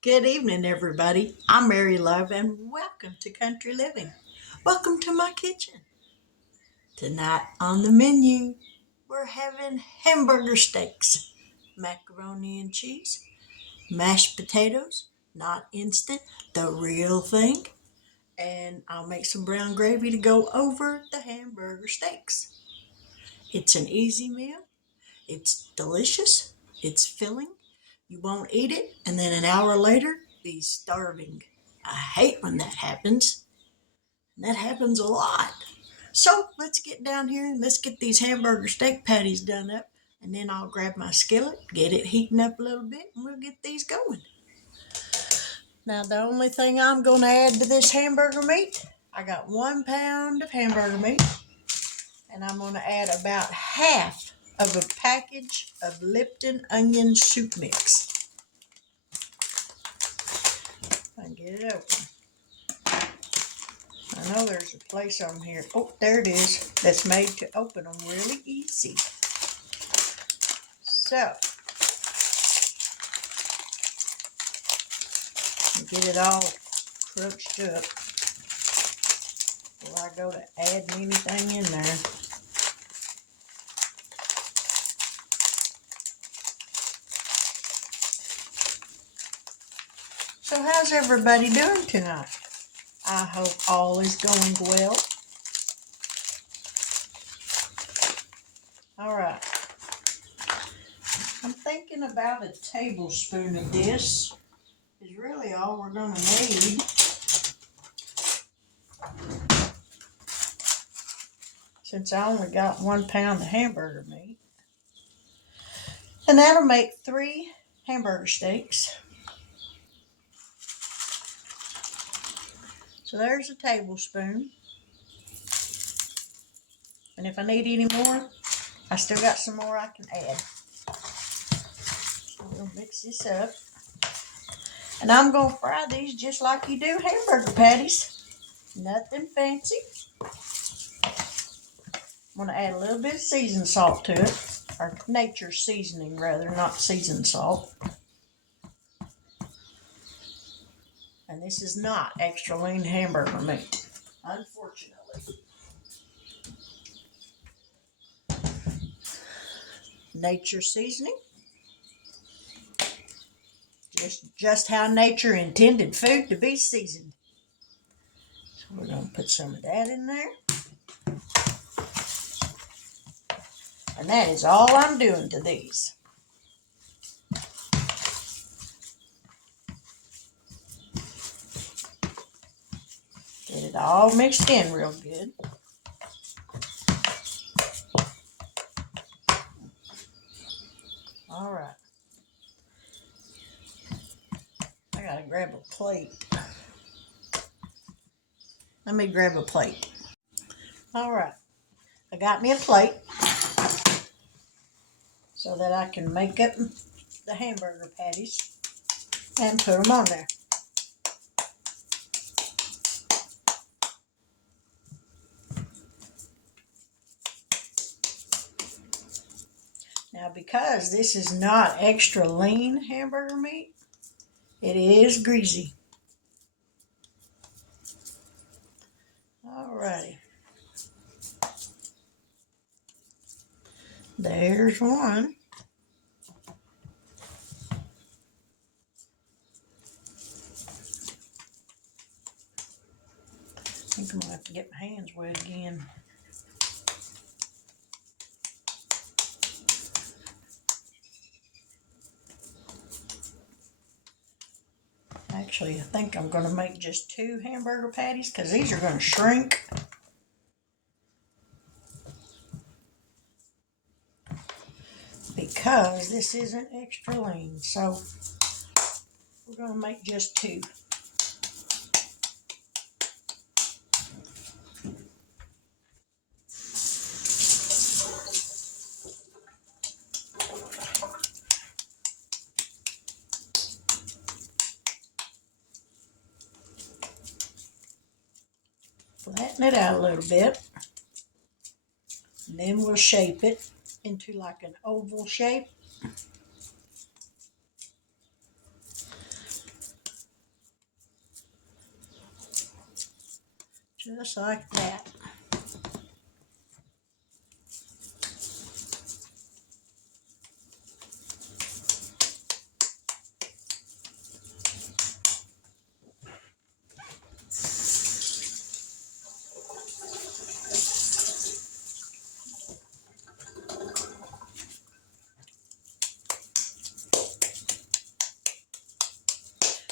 Good evening, everybody. I'm Mary Love, and welcome to Country Living. Welcome to my kitchen. Tonight on the menu, we're having hamburger steaks, macaroni and cheese, mashed potatoes, not instant, the real thing, and I'll make some brown gravy to go over the hamburger steaks. It's an easy meal, it's delicious, it's filling. You won't eat it, and then an hour later, be starving. I hate when that happens. And that happens a lot. So let's get down here and let's get these hamburger steak patties done up. And then I'll grab my skillet, get it heating up a little bit, and we'll get these going. Now, the only thing I'm going to add to this hamburger meat, I got 1 pound of hamburger meat, and I'm going to add about half of a package of Lipton onion soup mix. I get it open. I know there's a place on here. Oh, there it is. That's made to open them really easy. So, get it all crunched up before I go to add anything in there. So how's everybody doing tonight? I hope all is going well. All right. I'm thinking about a tablespoon of this is really all we're going to need. Since I only got 1 pound of hamburger meat. And that'll make 3 hamburger steaks. So there's a tablespoon. And if I need any more, I still got some more I can add. So we'll mix this up. And I'm going to fry these just like you do hamburger patties. Nothing fancy. I'm going to add a little bit of seasoned salt to it. Or nature seasoning rather, not seasoned salt. And this is not extra lean hamburger meat, unfortunately. Nature seasoning. Just how nature intended food to be seasoned. So we're going to put some of that in there. And that is all I'm doing to these. Get it all mixed in real good. All right. I gotta grab a plate. Let me grab a plate. All right. I got me a plate so that I can make up the hamburger patties and put them on there. Now, because this is not extra lean hamburger meat, it is greasy. Alrighty. There's one. I think I'm gonna have to get my hands wet again. Actually, I think I'm going to make just 2 hamburger patties because these are going to shrink. Because this isn't extra lean. So we're going to make just 2. Flatten it out a little bit. And then we'll shape it into like an oval shape. Just like that.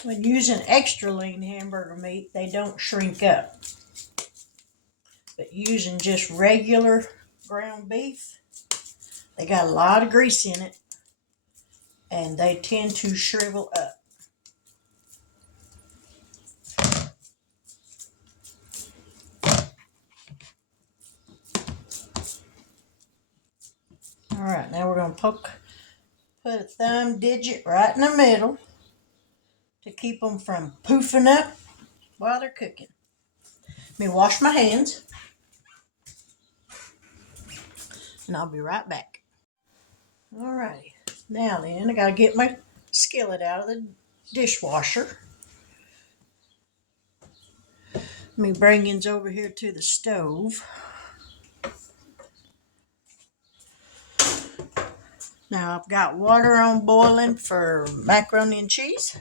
When using extra lean hamburger meat, they don't shrink up. But using just regular ground beef, they got a lot of grease in it, and they tend to shrivel up. All right, now we're going to put a thumb digit right in the middle to keep them from poofing up while they're cooking. Let me wash my hands, and I'll be right back. All righty, now then, I got to get my skillet out of the dishwasher. Let me bring it over here to the stove. Now I've got water on boiling for macaroni and cheese.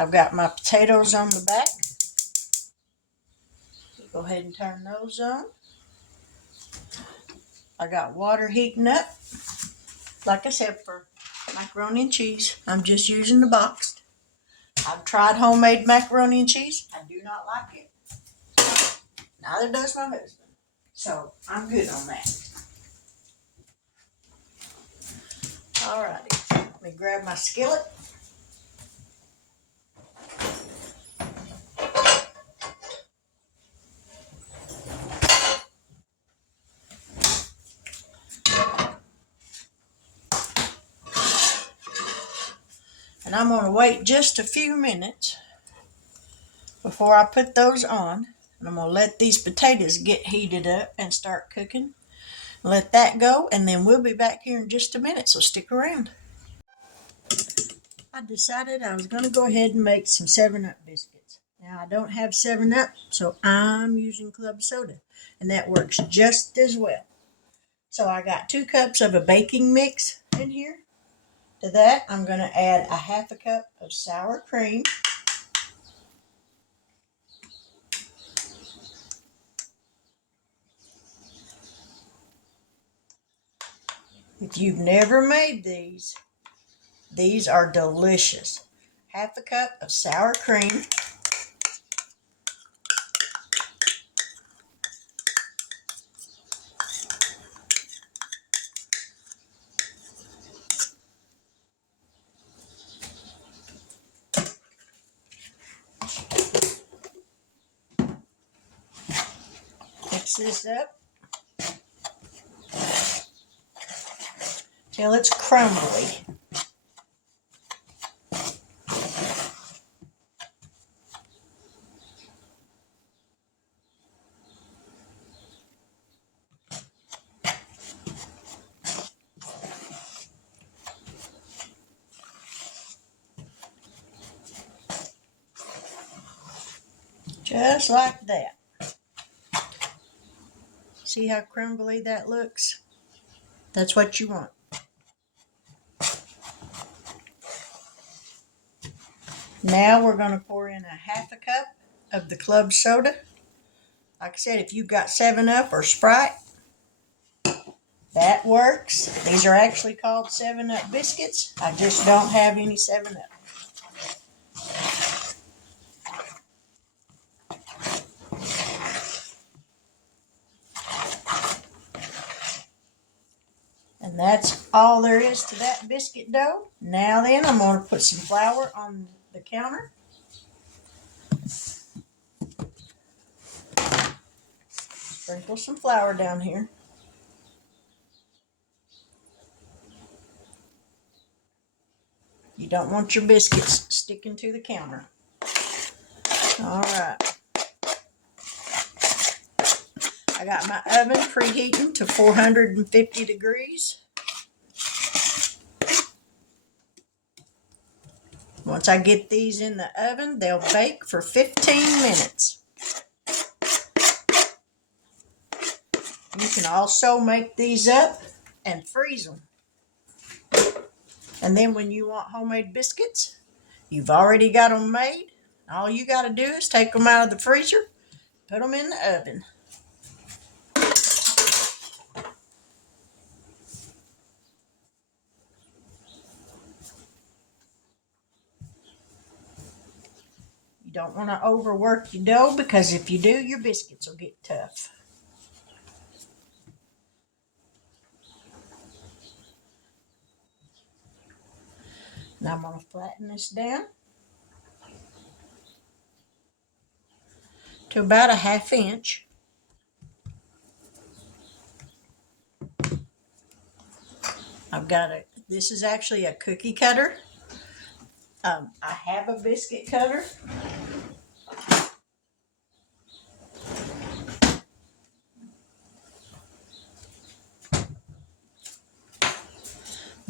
I've got my potatoes on the back. Go ahead and turn those on. I got water heating up. Like I said, for macaroni and cheese, I'm just using the boxed. I've tried homemade macaroni and cheese. I do not like it. Neither does my husband. So I'm good on that. Alrighty, let me grab my skillet. And I'm going to wait just a few minutes before I put those on. And I'm going to let these potatoes get heated up and start cooking. Let that go, and then we'll be back here in just a minute, so stick around. I decided I was going to go ahead and make some 7-Up biscuits. Now, I don't have 7-Up, so I'm using club soda, and that works just as well. So I got 2 cups of a baking mix in here. To that, I'm going to add a 1/2 cup of sour cream. If you've never made these are delicious. 1/2 cup of sour cream. Mix this up till it's crumbly. Just like that. See how crumbly that looks? That's what you want. Now we're going to pour in a 1/2 cup of the club soda. Like I said, if you've got 7-Up or Sprite, that works. These are actually called 7-Up biscuits. I just don't have any 7-Up. And that's all there is to that biscuit dough. Now then, I'm going to put some flour on the counter. Sprinkle some flour down here. You don't want your biscuits sticking to the counter. All right. I got my oven preheating to 450 degrees. Once I get these in the oven, they'll bake for 15 minutes. You can also make these up and freeze them. And then when you want homemade biscuits, you've already got them made. All you got to do is take them out of the freezer, put them in the oven. You don't want to overwork your dough because if you do, your biscuits will get tough. Now I'm going to flatten this down to about a 1/2 inch. This is actually a cookie cutter. I have a biscuit cutter.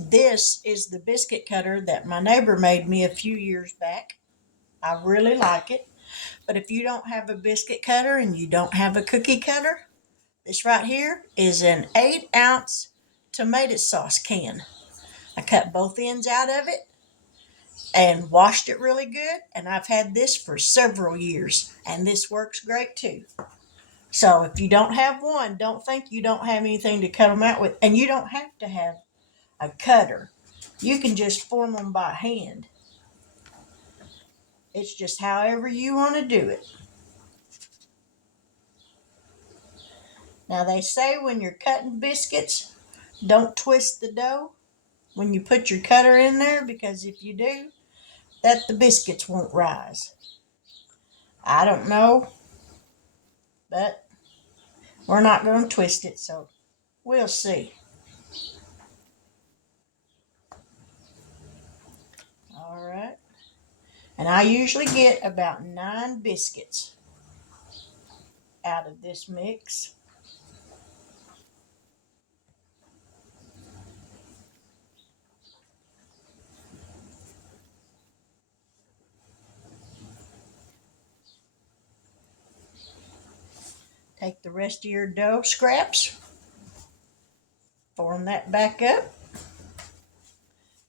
This is the biscuit cutter that my neighbor made me a few years back. I really like it. But if you don't have a biscuit cutter and you don't have a cookie cutter, this right here is an 8-ounce tomato sauce can. I cut both ends out of it and washed it really good, and I've had this for several years, and this works great too. So if you don't have one, don't think you don't have anything to cut them out with, and you don't have to have a cutter. You can just form them by hand. It's just however you want to do it. Now they say when you're cutting biscuits, don't twist the dough when you put your cutter in there, because if you do, the biscuits won't rise. I don't know, but we're not going to twist it, so we'll see. All right. And I usually get about 9 biscuits out of this mix. Take the rest of your dough scraps, form that back up,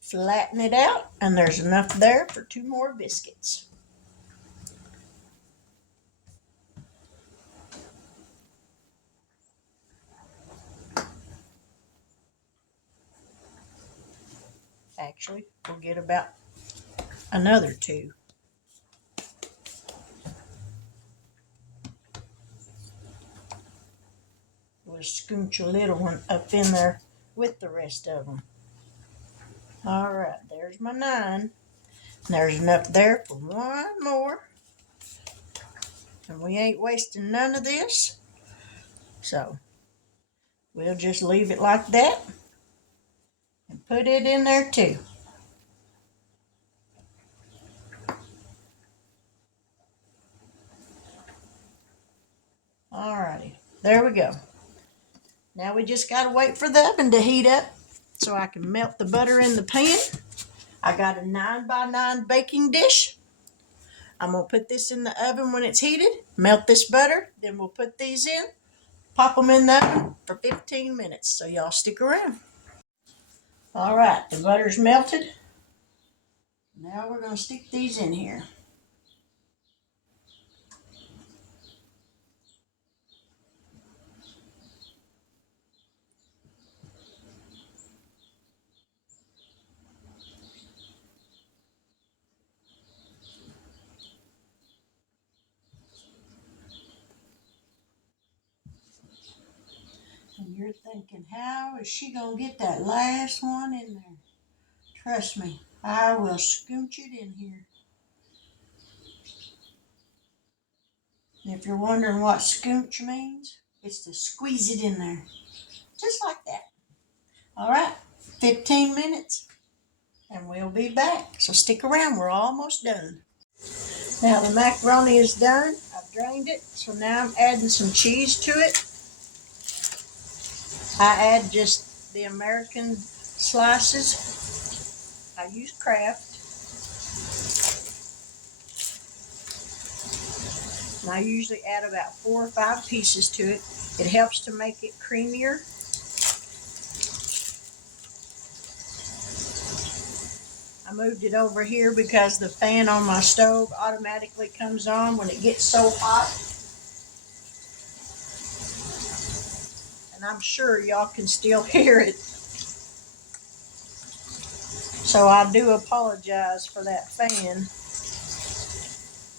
flatten it out, and there's enough there for 2 more biscuits. Actually, we'll get about another 2. We'll scooch a little one up in there with the rest of them. All right, there's my 9. There's enough there for 1 more. And we ain't wasting none of this. So we'll just leave it like that and put it in there too. All righty, there we go. Now we just got to wait for the oven to heat up so I can melt the butter in the pan. I got a 9x9 baking dish. I'm going to put this in the oven when it's heated, melt this butter, then we'll put these in, pop them in the oven for 15 minutes. So y'all stick around. All right, the butter's melted. Now we're going to stick these in here. And you're thinking, how is she going to get that last one in there? Trust me, I will scooch it in here. And if you're wondering what scooch means, it's to squeeze it in there. Just like that. All right, 15 minutes and we'll be back. So stick around, we're almost done. Now the macaroni is done. I've drained it. So now I'm adding some cheese to it. I add just the American slices. I use Kraft. And I usually add about 4 or 5 pieces to it. It helps to make it creamier. I moved it over here because the fan on my stove automatically comes on when it gets so hot. And I'm sure y'all can still hear it. So I do apologize for that fan,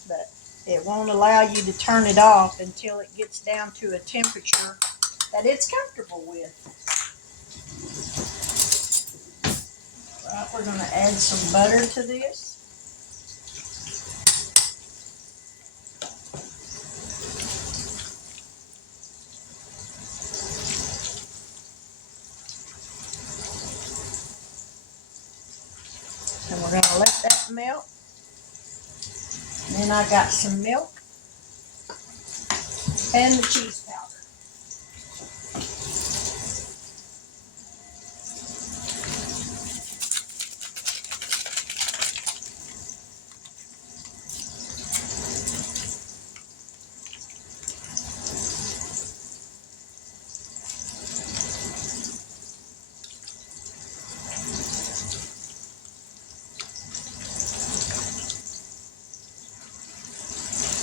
but it won't allow you to turn it off until it gets down to a temperature that it's comfortable with. Right, we're going to add some butter to this. And we're going to let that melt. And then I got some milk and the cheese powder.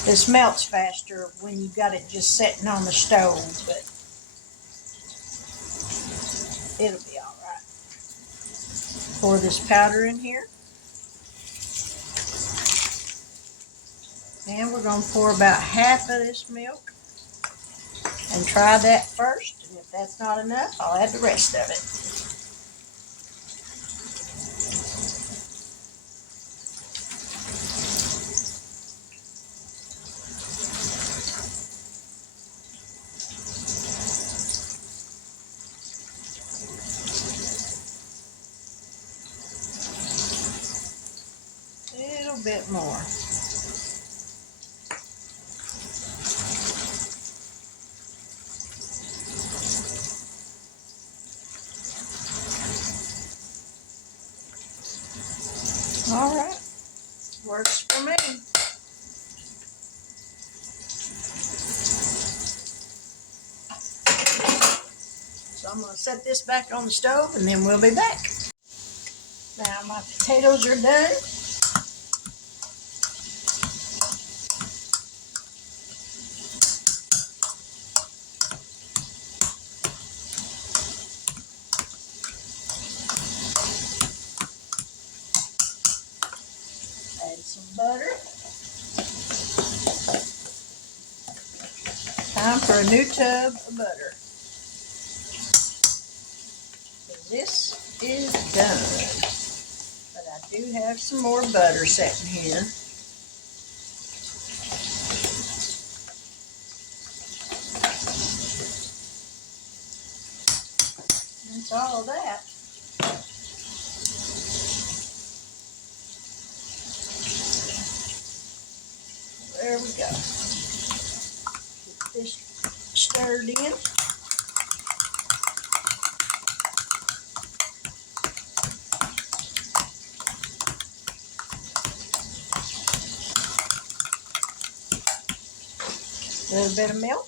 This melts faster when you've got it just sitting on the stove, but it'll be all right. Pour this powder in here. And we're going to pour about half of this milk and try that first. And if that's not enough, I'll add the rest of it. A little bit more. All right, works for me. So I'm going to set this back on the stove and then we'll be back. Now my potatoes are done. Add some butter. Time for a new tub of butter. So this is done. But I do have some more butter sitting here. That's all of that. There we go. Get this stirred in. A little bit of milk.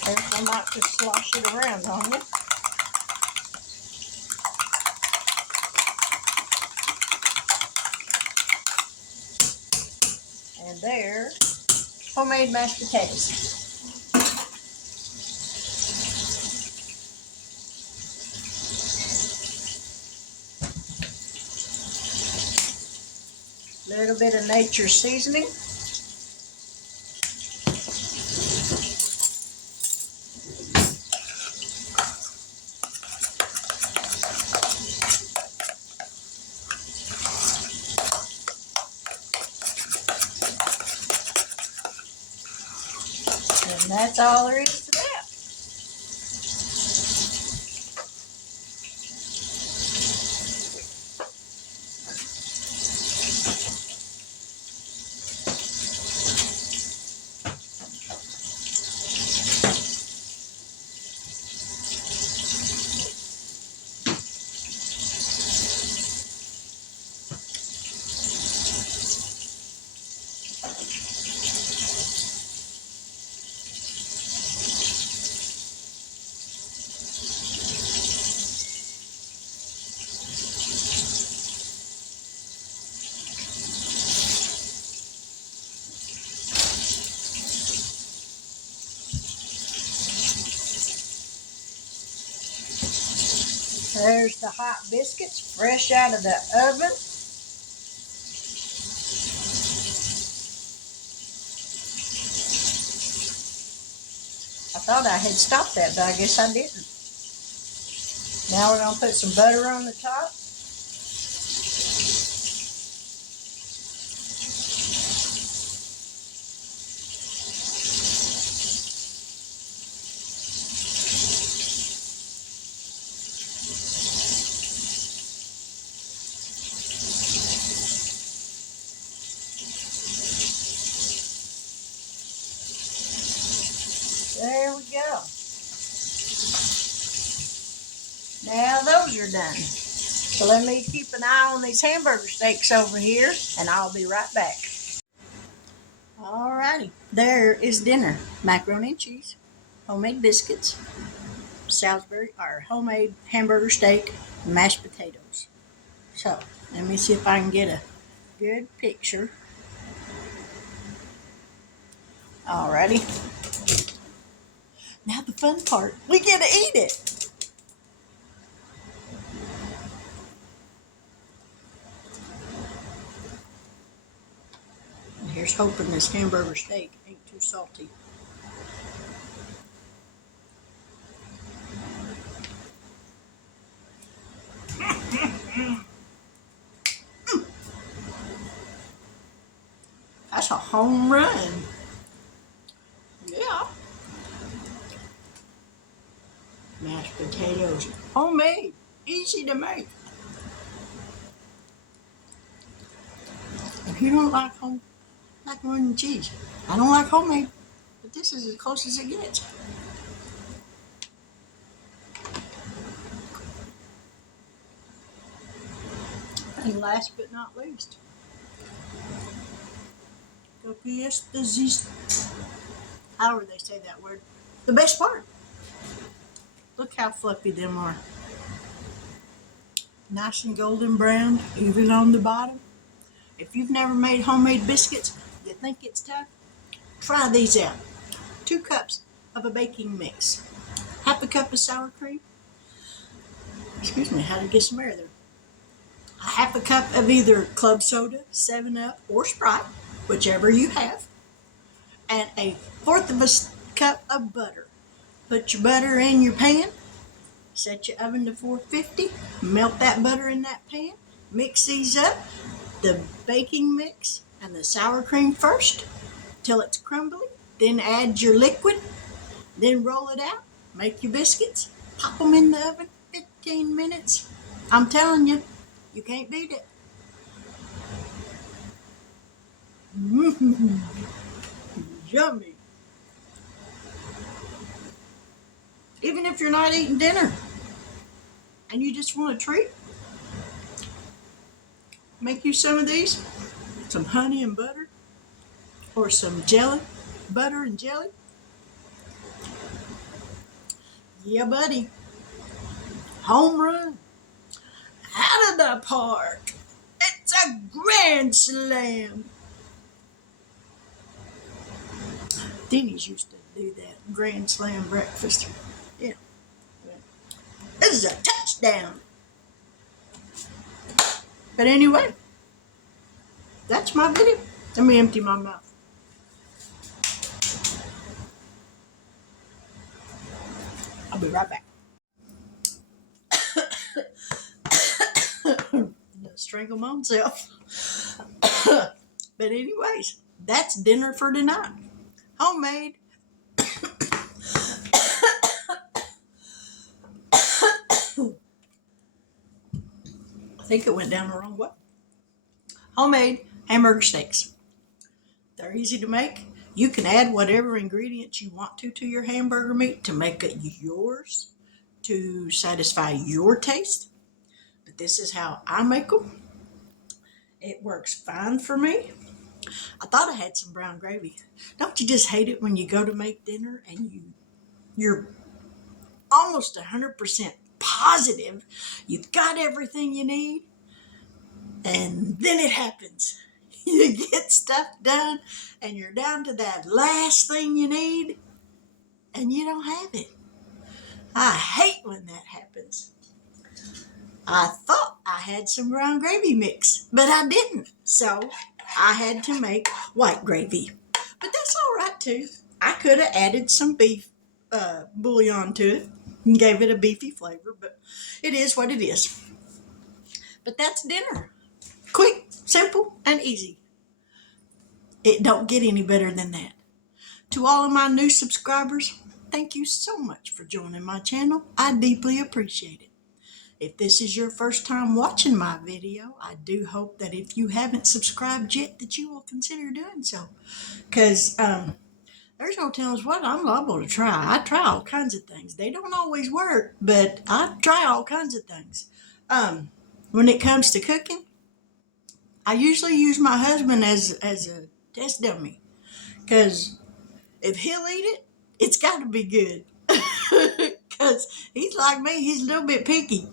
Careful not to slosh it around on you. And there, homemade mashed potatoes. A little bit of nature's seasoning. And that's all there is to that. There's the hot biscuits, fresh out of the oven. I thought I had stopped that, but I guess I didn't. Now we're going to put some butter on the top. There we go. Now those are done. So let me keep an eye on these hamburger steaks over here, and I'll be right back. Alrighty, there is dinner. Macaroni and cheese, homemade biscuits, Salisbury, or homemade hamburger steak, mashed potatoes. So let me see if I can get a good picture. Alrighty. Now the fun part, we get to eat it. And here's hoping this hamburger steak ain't too salty. That's a home run. Yeah. Mashed potatoes, homemade, easy to make. If you don't like macaroni and cheese, I don't like homemade, but this is as close as it gets. And last but not least, the pièce de however they say that word, the best part. Look how fluffy them are. Nice and golden brown, even on the bottom. If you've never made homemade biscuits, you think it's tough, try these out. 2 cups of a baking mix, half a cup of sour cream. Excuse me, how to get some air there. A half a cup of either club soda, 7-Up, or Sprite, whichever you have, and a fourth of a cup of butter. Put your butter in your pan, set your oven to 450, melt that butter in that pan, mix these up, the baking mix and the sour cream first till it's crumbly, then add your liquid, then roll it out, make your biscuits, pop them in the oven 15 minutes. I'm telling you, you can't beat it. Yummy. Even if you're not eating dinner and you just want a treat, make you some of these, some honey and butter, or some jelly, butter and jelly. Yeah, buddy. Home run. Out of the park. It's a grand slam. Denny's used to do that grand slam breakfast. Yeah. This is a touchdown. But anyway, that's my video. Let me empty my mouth. I'll be right back. Strangle myself. But anyways, that's dinner for tonight. Homemade. I think it went down the wrong way. Homemade hamburger steaks. They're easy to make. You can add whatever ingredients you want to your hamburger meat to make it yours, to satisfy your taste. But this is how I make them. It works fine for me. I thought I had some brown gravy. Don't you just hate it when you go to make dinner and you're almost 100% positive you've got everything you need, and then it happens. You get stuff done and you're down to that last thing you need and you don't have it. I hate when that happens. I thought I had some brown gravy mix, but I didn't. So I had to make white gravy. But that's all right too. I could have added some beef bouillon to it and gave it a beefy flavor, but it is what it is. But that's dinner. Quick, simple, and easy. It don't get any better than that. To all of my new subscribers, thank you so much for joining my channel. I deeply appreciate it. If this is your first time watching my video, I do hope that if you haven't subscribed yet, that you will consider doing so. Because there's no telling what I'm liable to try. I try all kinds of things. They don't always work, but I try all kinds of things. When it comes to cooking, I usually use my husband as a test dummy. Because if he'll eat it, it's got to be good. Because he's like me, he's a little bit picky.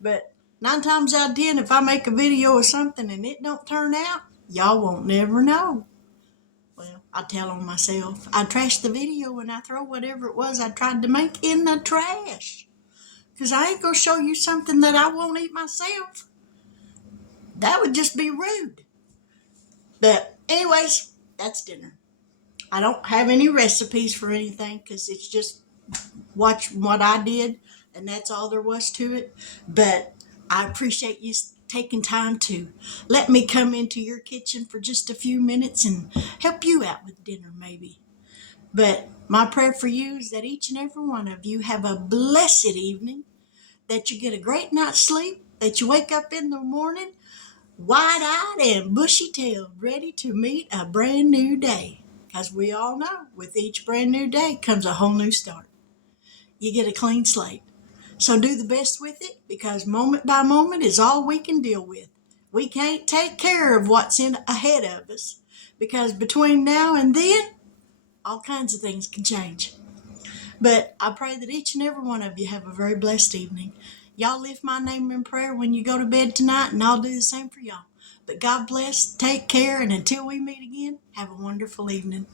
But 9 times out of 10, if I make a video of something and it don't turn out, y'all won't never know. Well, I tell on myself. I trash the video and I throw whatever it was I tried to make in the trash. Because I ain't going to show you something that I won't eat myself. That would just be rude. But anyways, that's dinner. I don't have any recipes for anything because it's just watch what I did and that's all there was to it. But I appreciate you taking time to let me come into your kitchen for just a few minutes and help you out with dinner maybe. But my prayer for you is that each and every one of you have a blessed evening, that you get a great night's sleep, that you wake up in the morning wide-eyed and bushy-tailed, ready to meet a brand new day. Because we all know, with each brand new day comes a whole new start. You get a clean slate. So do the best with it, because moment by moment is all we can deal with. We can't take care of what's in ahead of us, because between now and then, all kinds of things can change. But I pray that each and every one of you have a very blessed evening. Y'all lift my name in prayer when you go to bed tonight, and I'll do the same for y'all. But God bless, take care, and until we meet again, have a wonderful evening.